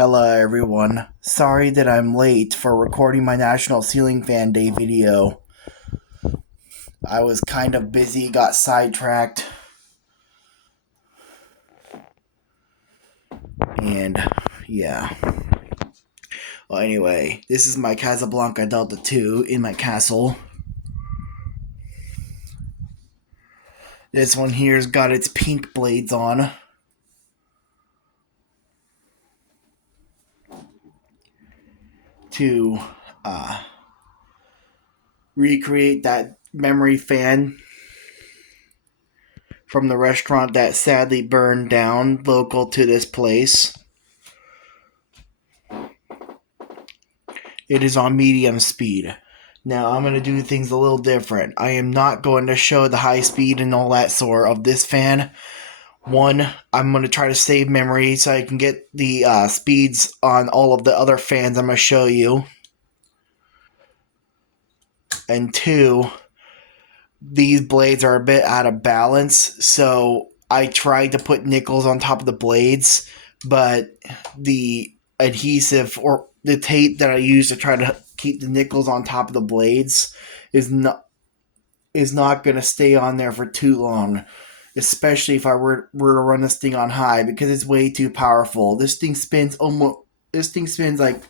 Hello everyone. Sorry that I'm late for recording my National Ceiling Fan Day video. I was kind of busy, got sidetracked, and yeah. Well, anyway, this is my Casablanca Delta 2 in my castle. This one here's got its pink blades on. To recreate that memory fan from the restaurant that sadly burned down local to this place. It is on medium speed. Now I'm going to do things a little different. I am not going to show the high speed and all that sort of this fan. One, I'm going to try to save memory so I can get the speeds on all of the other fans I'm going to show you. And two, these blades are a bit out of balance, so I tried to put nickels on top of the blades, but the adhesive or the tape that I use to try to keep the nickels on top of the blades is not going to stay on there for too long, especially if I were to run this thing on high, because it's way too powerful. This thing spins like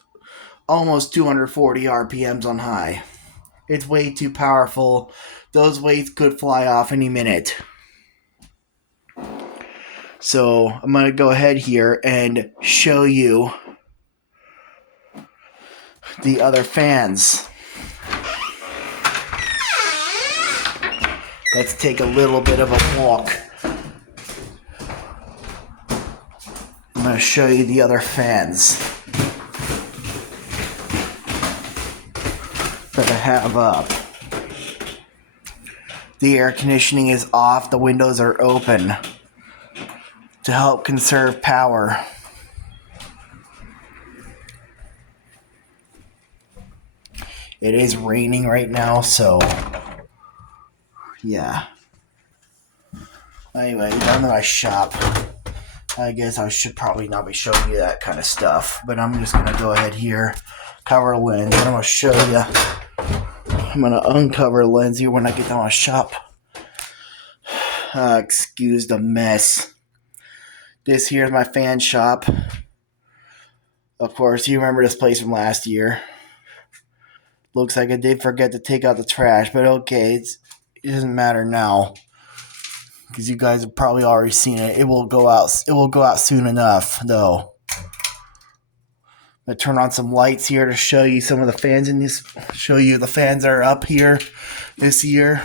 almost 240 RPMs on high. It's way too powerful. Those weights could fly off any minute. So I'm going to go ahead here and show you the other fans. Let's take a little bit of a walk. I'm going to show you the other fans that I have up. The air conditioning is off, the windows are open to help conserve power. It is raining right now, so yeah. Anyway, down to my shop. I guess I should probably not be showing you that kind of stuff, but I'm just going to go ahead here, cover a lens, and I'm going to show you. I'm going to uncover a lens here when I get to my shop. Excuse the mess. This here is my fan shop. Of course, you remember this place from last year. Looks like I did forget to take out the trash, but okay, it doesn't matter now, because you guys have probably already seen it. It will go out soon enough, though. I'm going to turn on some lights here to show you some of the fans in this. Show you the fans that are up here this year.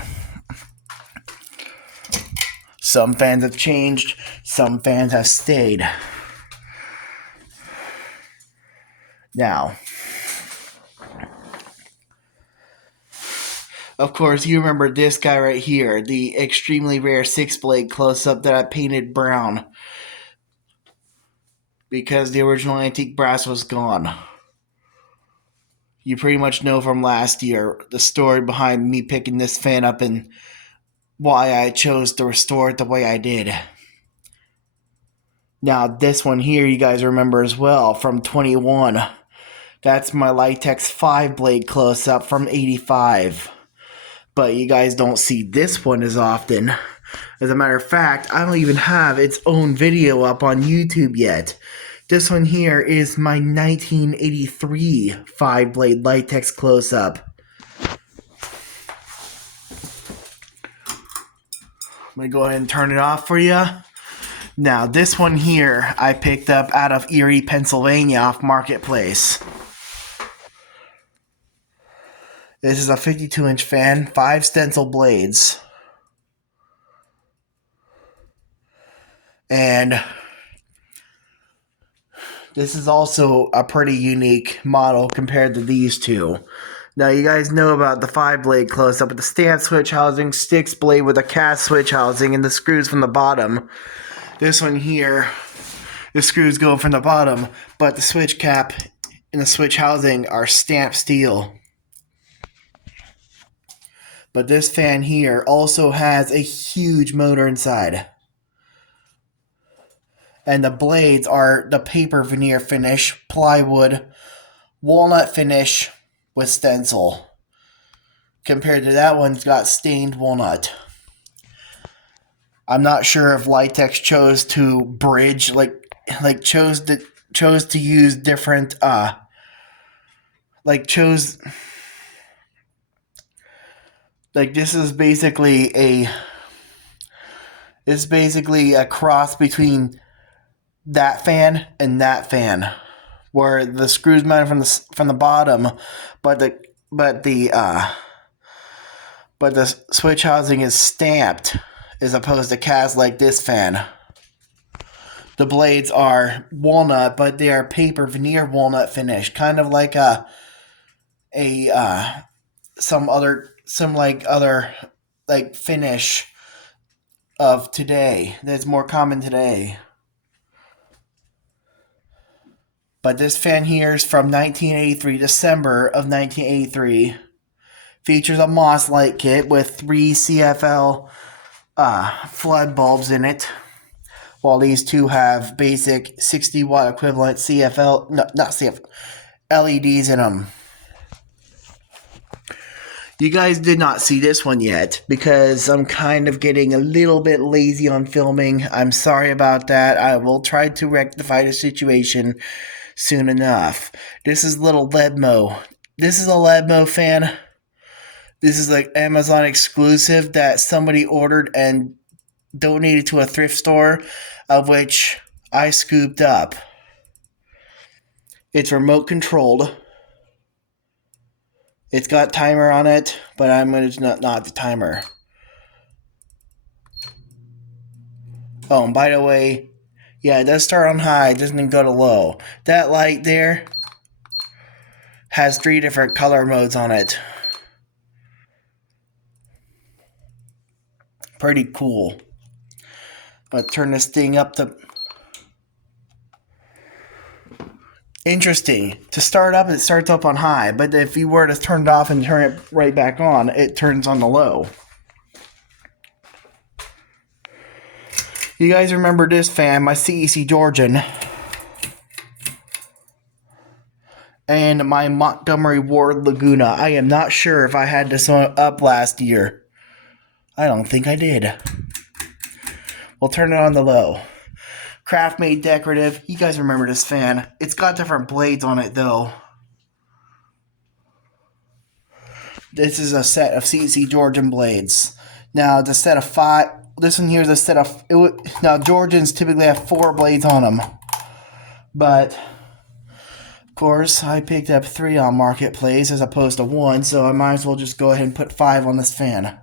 Some fans have changed. Some fans have stayed. Now, of course, you remember this guy right here, the extremely rare 6-blade close-up that I painted brown because the original antique brass was gone. You pretty much know from last year the story behind me picking this fan up and why I chose to restore it the way I did. Now, this one here you guys remember as well from 21. That's my Litex 5-blade close-up from 85. But you guys don't see this one as often. As a matter of fact, I don't even have its own video up on YouTube yet. This one here is my 1983 5-blade Litex close-up. I'm going to go ahead and turn it off for you. Now, this one here I picked up out of Erie, Pennsylvania off Marketplace. This is a 52-inch fan, 5 stencil blades. And this is also a pretty unique model compared to these two. Now, you guys know about the 5-blade close-up with the stamp switch housing, 6-blade with a cast switch housing, and the screws from the bottom. This one here, the screws go from the bottom, but the switch cap and the switch housing are stamped steel. But this fan here also has a huge motor inside. And the blades are the paper veneer finish, plywood, walnut finish with stencil. Compared to that one's got stained walnut. I'm not sure if Litex chose to bridge, chose to use different chose this is basically a cross between that fan and that fan, where the screws mounted from the bottom, but the switch housing is stamped as opposed to cast like this fan. The blades are walnut, but they are paper veneer walnut finish, kind of like some other finish of today that's more common today. But this fan here is from 1983, December of 1983. Features a Moss light kit with 3 CFL flood bulbs in it, while these two have basic 60 watt equivalent LEDs in them. You guys did not see this one yet because I'm kind of getting a little bit lazy on filming. I'm sorry about that. I will try to rectify the situation soon enough. This is little Ledmo. This is a Ledmo fan. This is like Amazon exclusive that somebody ordered and donated to a thrift store, of which I scooped up. It's remote controlled. It's got timer on it, but I'm going to not the timer. Oh, and by the way, yeah, it does start on high. It doesn't go to low. That light there has 3 different color modes on it. Pretty cool. I'll turn this thing up to... Interesting. To start up, it starts up on high, but if you were to turn it off and turn it right back on, it turns on the low. You guys remember this fan, my CEC Georgian, and my Montgomery Ward Laguna. I am not sure if I had this one up last year. I don't think I did. We'll turn it on the low. Craft Made Decorative. You guys remember this fan. It's got different blades on it, though. This is a set of CEC Georgian blades. Now, the set of 5... This one here is a set of... Now, Georgians typically have 4 blades on them. But, of course, I picked up 3 on Marketplace as opposed to 1, so I might as well just go ahead and put 5 on this fan.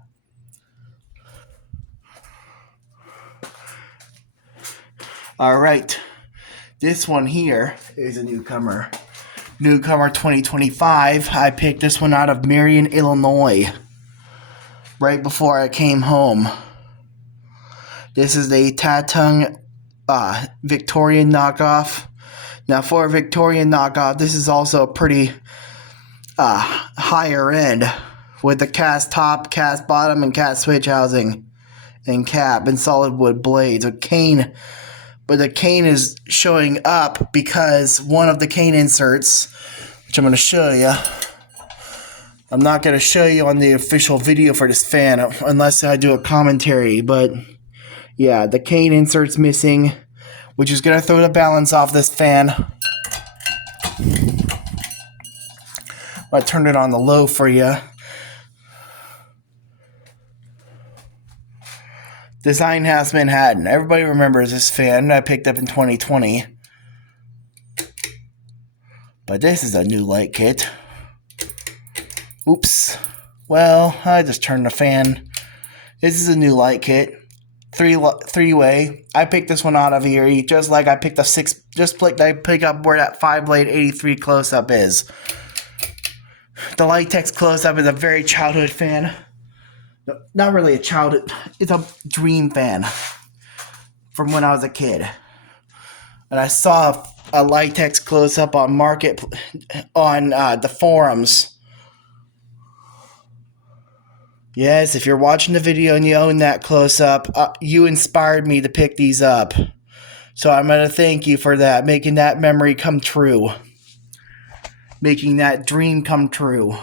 Alright, this one here is a newcomer. Newcomer 2025. I picked this one out of Marion, Illinois, right before I came home. This is a Tatung Victorian knockoff. Now, for a Victorian knockoff, this is also pretty higher end with the cast top, cast bottom, and cast switch housing and cap and solid wood blades. A cane. But the cane is showing up because one of the cane inserts, which I'm going to show you. I'm not going to show you on the official video for this fan unless I do a commentary. But yeah, the cane insert's missing, which is going to throw the balance off this fan. I turned it on the low for you. Design House Manhattan. Everybody remembers this fan I picked up in 2020. But this is a new light kit. Oops. Well, I just turned the fan. This is a new light kit. Three-way. I picked this one out of Erie, just like I picked I picked up where that 5-blade 83 close-up is. The Litex close-up is a very childhood fan. Not really a childhood, it's a dream fan from when I was a kid. And I saw a Litex close-up on the forums. Yes, if you're watching the video and you own that close-up, you inspired me to pick these up. So I'm going to thank you for that, making that memory come true. Making that dream come true.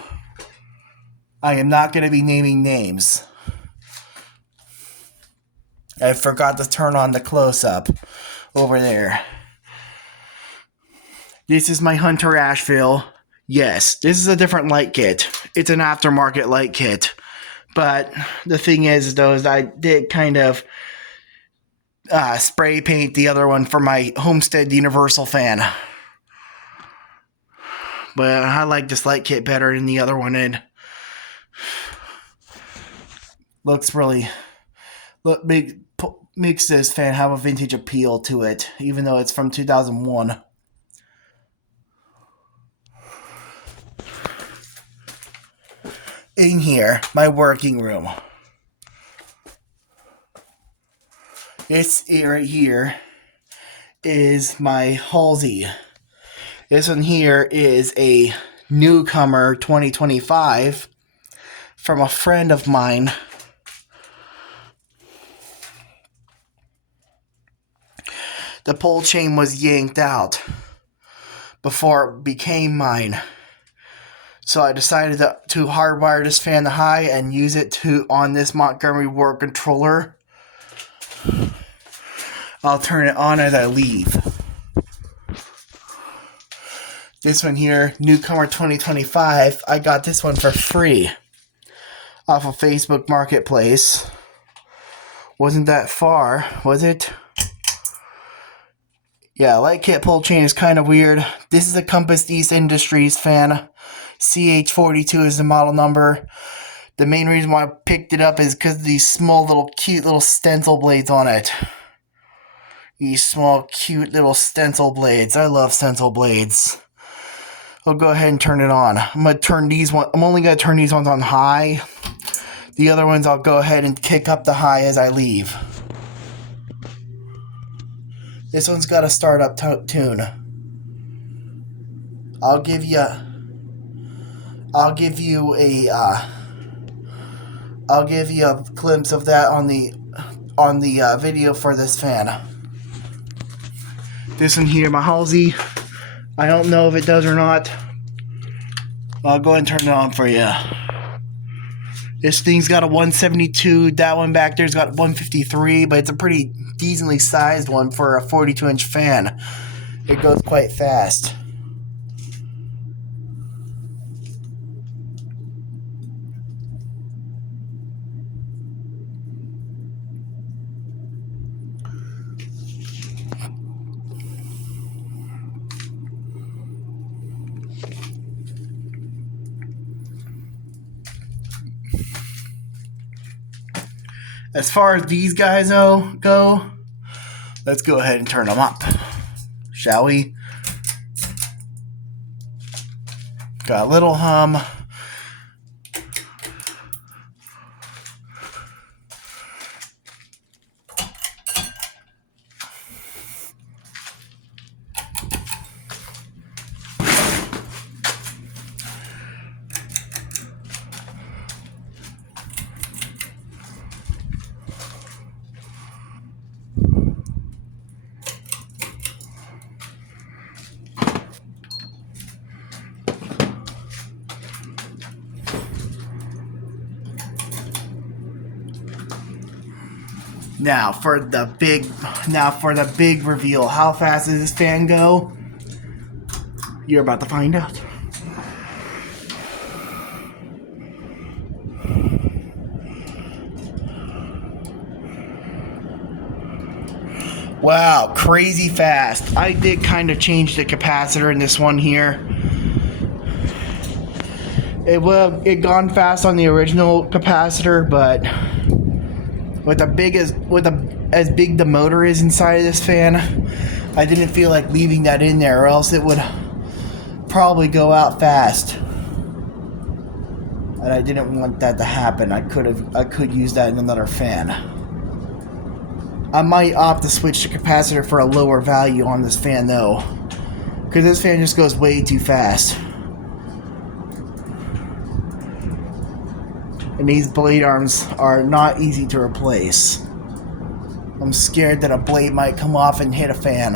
I am not going to be naming names. I forgot to turn on the close-up over there. This is my Hunter Asheville. Yes, this is a different light kit. It's an aftermarket light kit. But the thing is, though, is I did kind of spray paint the other one for my Homestead Universal fan. But I like this light kit better than the other one. And looks really... makes this fan have a vintage appeal to it, even though it's from 2001. In here, my working room. This right here is my Halsey. This one here is a newcomer 2025 from a friend of mine. The pole chain was yanked out before it became mine. So I decided to hardwire this fan to high and use it on this Montgomery Ward controller. I'll turn it on as I leave. This one here, newcomer 2025, I got this one for free off of Facebook Marketplace. Wasn't that far, was it? Yeah, light kit pull chain is kind of weird. This is a Compass East Industries fan. CH42 is the model number. The main reason why I picked it up is because of these small little cute little stencil blades on it. These small cute little stencil blades. I love stencil blades. I'll go ahead and turn it on. I'm only gonna turn these ones on high. The other ones I'll go ahead and kick up the high as I leave. This one's got a startup tune. I'll give you a glimpse of that on the video for this fan. This one here, my Halsey. I don't know if it does or not. I'll go ahead and turn it on for you. This thing's got a 172. That one back there's got 153, but it's a pretty decently sized one for a 42-inch fan. It goes quite fast. As far as these guys go, let's go ahead and turn them up, shall we? Got a little hum. Now for the big reveal. How fast does this fan go? You're about to find out. Wow, crazy fast. I did kind of change the capacitor in this one here. It gone fast on the original capacitor, but as big the motor is inside of this fan, I didn't feel like leaving that in there, or else it would probably go out fast. And I didn't want that to happen. I could use that in another fan. I might opt to switch the capacitor for a lower value on this fan though, because this fan just goes way too fast. And these blade arms are not easy to replace. I'm scared that a blade might come off and hit a fan.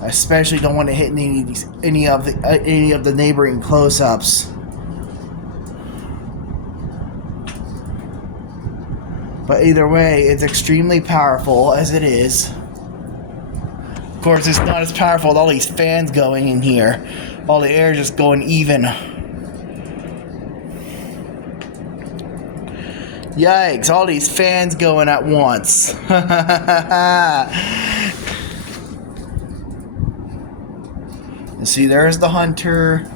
I especially don't want to hit any of the neighboring close-ups. But either way, it's extremely powerful as it is. Of course, it's not as powerful with all these fans going in here. All the air just going even. Yikes, all these fans going at once. And see, there's the Hunter.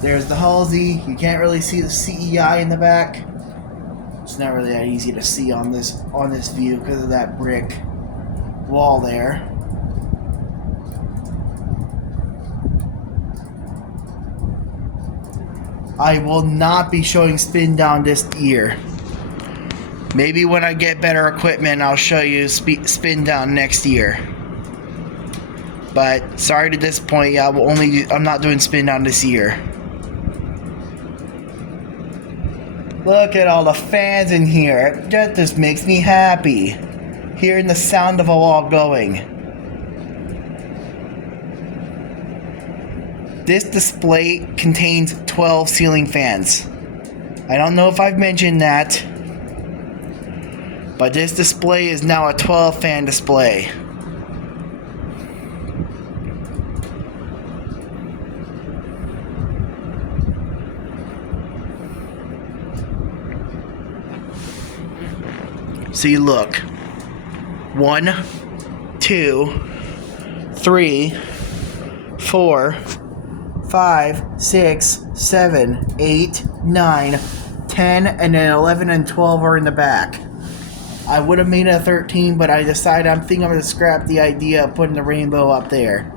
There's the Halsey. You can't really see the CEI in the back. It's not really that easy to see on this view because of that brick wall there. I will not be showing spin down this year. Maybe when I get better equipment, I'll show you spin down next year. But sorry to disappoint you. I'm not doing spin down this year. Look at all the fans in here. That just makes me happy. Hearing the sound of them all going. This display contains 12 ceiling fans. I don't know if I've mentioned that, but this display is now a 12 fan display. See, look. 1, 2, 3, 4, 5, 6, 7, 8, 9, 10, and then 11 and 12 are in the back. I would have made it a 13, but I decided I'm going to scrap the idea of putting the rainbow up there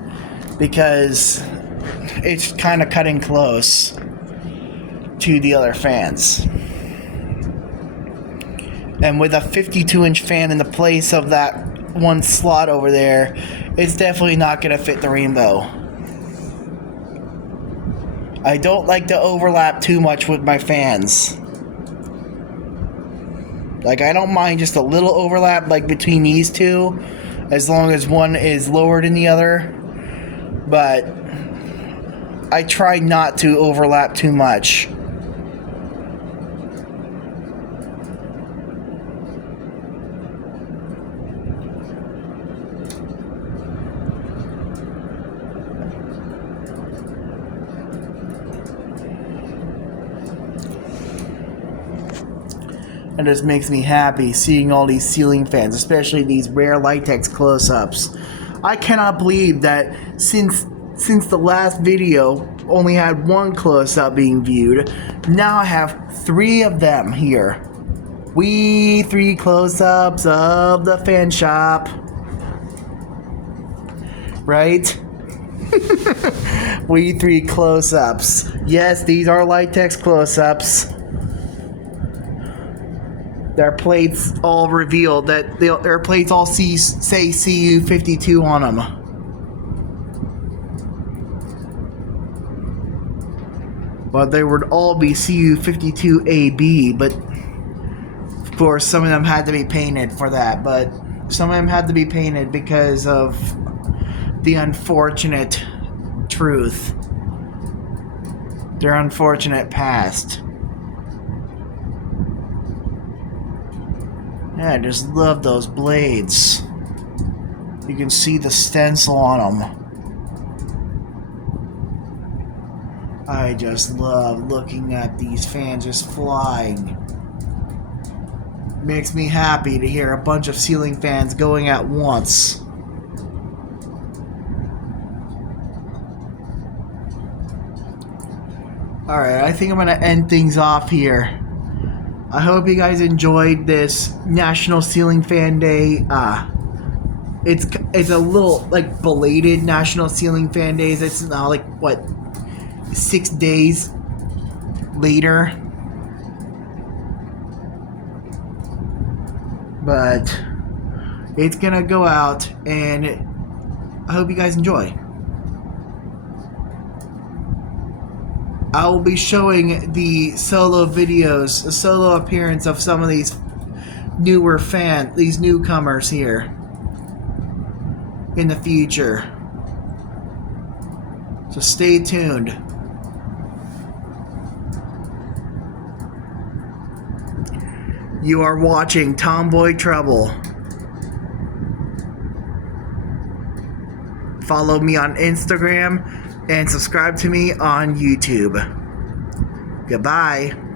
because it's kind of cutting close to the other fans. And with a 52-inch fan in the place of that one slot over there, it's definitely not going to fit the rainbow. I don't like to overlap too much with my fans. Like, I don't mind just a little overlap, like between these two, as long as one is lower than the other. But I try not to overlap too much. And it just makes me happy seeing all these ceiling fans, especially these rare Litex close-ups. I cannot believe that since the last video only had one close-up being viewed, now I have 3 of them here. 3 close-ups of the fan shop. Right? 3 close-ups. Yes, these are Litex close-ups. Their plates all revealed that their plates all say CU52 on them. But they would all be CU52AB, but of course some of them had to be painted for that. But some of them had to be painted because of the unfortunate truth. Their unfortunate past. Yeah, I just love those blades. You can see the stencil on them. I just love looking at these fans just flying. Makes me happy to hear a bunch of ceiling fans going at once. Alright, I think I'm going to end things off here. I hope you guys enjoyed this National Ceiling Fan Day. It's a little like belated National Ceiling Fan Days. It's now like what, 6 days later. But it's gonna go out, and I hope you guys enjoy. I will be showing the solo videos, the solo appearance of some of these these newcomers here in the future. So stay tuned. You are watching Tomboy Trouble. Follow me on Instagram and subscribe to me on YouTube. Goodbye.